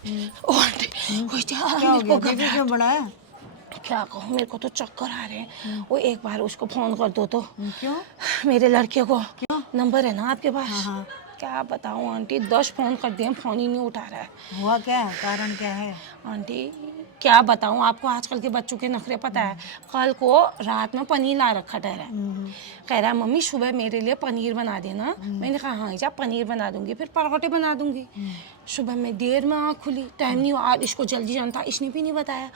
ओ aunty कोई क्या हो गया? बीपी क्यों बढ़ा है? क्या कहूँ, मेरे को तो चक्कर आ रहे हैं। वो एक बार उसको फोन कर दो तो। क्यों? मेरे लड़के को। क्यों? नंबर है ना आपके पास? हाँ हाँ। क्या बताऊँ आंटी, 10 फोन कर दिए, फोन ही नहीं उठा रहा है। हुआ क्या है? कारण क्या है? आंटी क्या बताऊँ आपको, आजकल के बच्चों के नखरे पता है। कल को रात में पनीर ला रखा ठहरा है, कह रहा है मम्मी सुबह मेरे लिए पनीर बना देना। मैंने कहा हाँ जा पनीर बना दूंगी, फिर पराठे बना दूंगी। सुबह में देर में आँख खुली, टाइम नहीं हुआ, आज इसको जल्दी जाना था, इसने भी नहीं बताया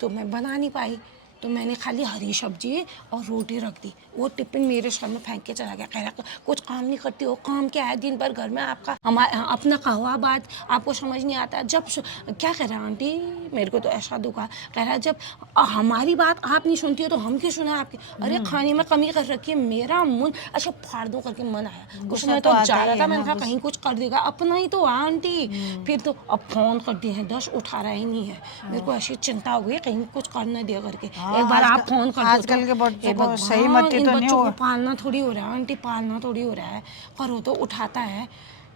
तो मैं बना नहीं पाई। तो मैंने खाली हरी सब्जी और रोटी रख दी। वो टिफिन मेरे सर में फेंक के चला गया, कह रहा कुछ काम नहीं करती हो, काम क्या है दिन भर घर में आपका, हमारा अपना कहा बात आपको समझ नहीं आता। जब क्या कह रहा है आंटी, मेरे को तो ऐसा दुखा, कह रहा है जब हमारी बात आप नहीं सुनती हो तो हम क्यों सुना आपकी। अरे खाने में कमी कर रखी है, मेरा मुंह अच्छा फाड़ दो करके मन आया। कुछ मैं तो जा रहा था, मैंने कहा कहीं कुछ कर देगा, अपना ही तो आंटी। फिर तो अब फोन कर दिए हैं 10, उठा रहा ही नहीं है। मेरे को ऐसी चिंता हो गई कहीं कुछ कर न दे करके। एक बार आप फोन कर दो। आजकल के बच्चों को सही मट्टी तो नहीं बच्चों को होगा। पालना थोड़ी हो रहा है आंटी, पालना थोड़ी हो रहा है। करो तो उठाता है,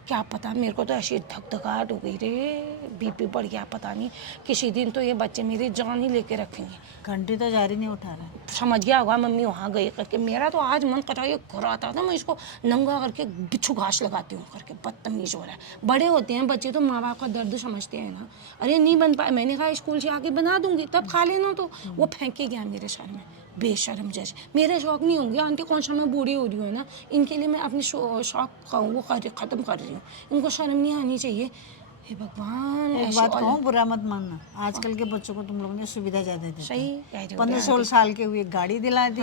क्या पता। मेरे को तो ऐसी धक-धकाहट हो गई रे, बीपी बढ़ गया पता नहीं। किसी दिन तो ये बच्चे मेरी जान ही लेके रखेंगे। घंटी तो जारी नहीं उठा रहा। समझ गया होगा मम्मी वहाँ गई करके। मेरा तो आज मन कर रहा है ये घर आता था मैं इसको नंगा करके बिच्छू घास लगाती हूँ करके, बदतमीज हो रहा है। बड़े होते हैं बच्चे तो माँ बाप का दर्द समझते हैं ना। अरे नहीं बन पाए, मैंने कहा स्कूल से आके बना दूंगी तब खा लेना, तो वो फेंके गया मेरे सर में बेशर्म जैसे। मेरे शौक नहीं होंगे आंटी, कौन सा मैं बूढ़ी हो रही हूँ ना, इनके लिए मैं अपने शौक वो ख़त्म कर रही हूँ। इनको शर्म नहीं आनी चाहिए। हे भगवान। एक बात कहूँ, बुरा मत मानना, आजकल के बच्चों को तुम लोगों ने सुविधा ज़्यादा दी। सही 15-16 साल के हुए गाड़ी दिला दी,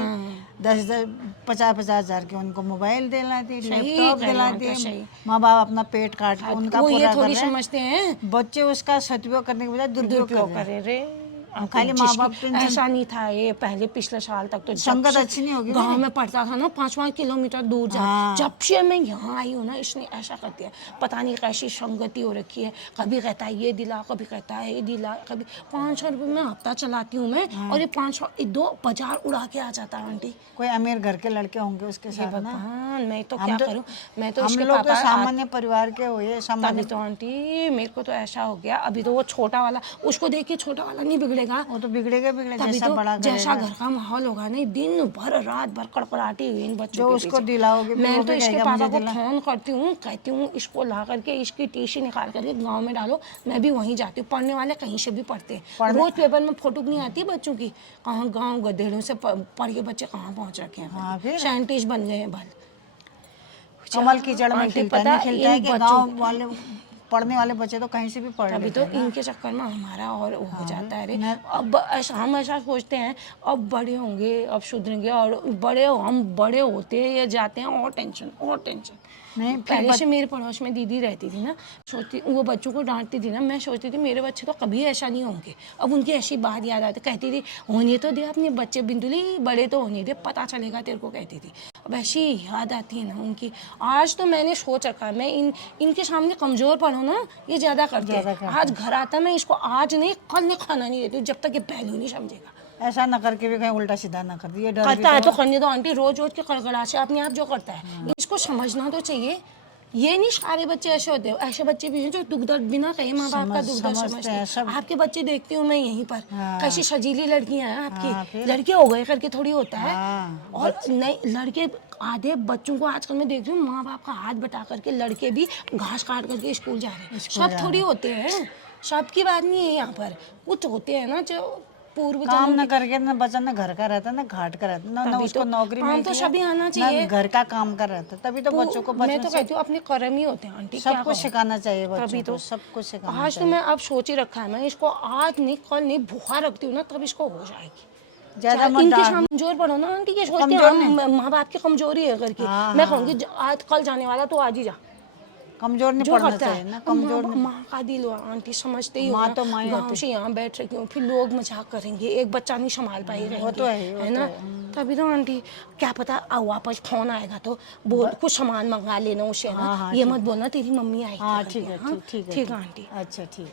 10-50 हज़ार के उनको मोबाइल दिला दी, लैपटॉप दिला दी। माँ बाप अपना पेट काट के उनका पूरा कर रहे हैं। समझते हैं बच्चे उसका सदुपयोग करने के बजाय दुरुपयोग कर रहे हैं। खाली माँ बाप ऐसा नहीं था ये पहले, पिछले साल तक तो संगत अच्छी नहीं होगी। गांव में पड़ता था ना 5-5 किलोमीटर दूर जा। जब से मैं यहाँ आई हूँ ना, इसने ऐसा कर दिया, पता नहीं कैसी संगति हो रखी है। कभी कहता है ये दिला, कभी कहता है ये दिला, कभी 500 रुपये में हफ्ता चलाती हूँ मैं, और ये 500 2 बाजार उड़ा के आ जाता है आंटी। कोई अमीर घर के लड़के होंगे उसके साथ ना। मैं तो क्या करूँ, मैं तो हम लोग तो सामान्य परिवार के हुए सामान्य। तो आंटी मेरे को तो ऐसा हो गया, अभी तो वो छोटा वाला, उसको देख के छोटा वाला नहीं बिगड़ेगा, वो तो बिगड़ेगा जैसा तो बड़ा जैसा घर का माहौल होगा नहीं, दिन भर रात भर कड़कड़ाटी हुई इन बच्चों के उसको दिलाओगे। मैं तो इसके पापा को फोन करती हूँ, कहती हूँ इसको ला करके इसकी टीसी निकाल करके गांव में डालो। मैं भी वहीं जाती हूँ, पढ़ने वाले कहीं से भी पढ़ते हैं, रोज पेपर में फोटो नहीं आती बच्चों की। कहाँ गाँव गधेड़ों से पढ़ के बच्चे कहाँ पहुँच रखे हैं, साइंटिस्ट बन गए हैं भल। कमल कीचड़ में खिलता है कि गाँव वाले पढ़ने वाले बच्चे तो कहीं से भी पढ़ अभी तो इनके चक्कर में हमारा और हो जाता है रे। अब ऐसा हम ऐसा सोचते हैं अब बड़े होंगे, अब सुधरेंगे, और हम बड़े होते हैं या जाते हैं और टेंशन। नहीं, पहले से मेरे पड़ोस में दीदी रहती थी ना, सोचती वो बच्चों को डांटती थी ना, मैं सोचती थी मेरे बच्चे तो कभी ऐसा नहीं होंगे। अब उनकी ऐसी बात याद आती, कहती थी होने तो दे अपने बच्चे बिंदुली, बड़े तो होने दे, पता चलेगा तेरे को, कहती थी। अब ऐसी याद आती है ना उनकी। आज तो मैंने सोच रखा है मैं इनके सामने कमज़ोर पड़ूँ ना, ये ज़्यादा करते हैं। आज घर आता मैं इसको आज नहीं कल नहीं खाना नहीं देती जब तक ये पहलू नहीं समझेगा। ऐसा न करके भी कहीं उल्टा सीधा ना कर दिए। करता है तो करने दो आंटी, रोज के कड़कड़ा से अपने आप जो करता है इसको समझना तो चाहिए। ये नहीं सारे बच्चे ऐसे होते हैं, ऐसे बच्चे भी हैं जो दुख दर्द बिना कहे माँ बाप का दुख दर्द समझते हैं। आपके बच्चे देखती हूँ मैं यहीं पर, कैसी सजीली लड़कियां हैं आपकी। लड़के हो गए करके थोड़ी होता है। और नहीं, लड़के आधे बच्चों को आजकल मैं देख रही हूँ माँ बाप का हाथ बटा करके लड़के भी घास काट करके स्कूल जा रहे हैं। सब थोड़ी होते हैं, सबकी बात नहीं है यहाँ पर। कुछ होते हैं ना जो पूर्व काम न करके न बच्चा न घर का रहता न घाट का रहता न उसको नौकरी मिलती तो सभी आना चाहिए, घर का काम कर रहता, तभी तो बच्चों को मैं तो कहती हूँ अपने कर्म ही होते हैं आंटी। सब कुछ सिखाना चाहिए बच्चों तभी तो को, सब कुछ सिखाना। आज तो मैं अब सोच ही रखा है मैं इसको आज नहीं कल नहीं भूखा रखती हूँ ना, तब इसको हो जाएगी। ज्यादा इनके सामने कमजोर पड़ो ना आंटी, ये सोचते हैं माँ बाप की कमजोरी है करके। मैं कहूँगी आज कल जाने वाला तो आज ही जा, कमजोर नहीं पड़ना चाहिए ना। कमजोर माँ का दिल हो आंटी, समझते ही हो माँ ना। तो माँ गाँव से यहाँ बैठ रही हूँ, फिर लोग मजाक करेंगे, एक बच्चा नहीं संभाल पाएगा, वो तो है ना। तभी तो आंटी क्या पता वापस फोन आएगा तो बोल कुछ सामान मंगा लेना उसे ना, ये मत बोलना तेरी मम्मी आई। हाँ ठीक है, ठीक है आंटी। अच्छा ठीक।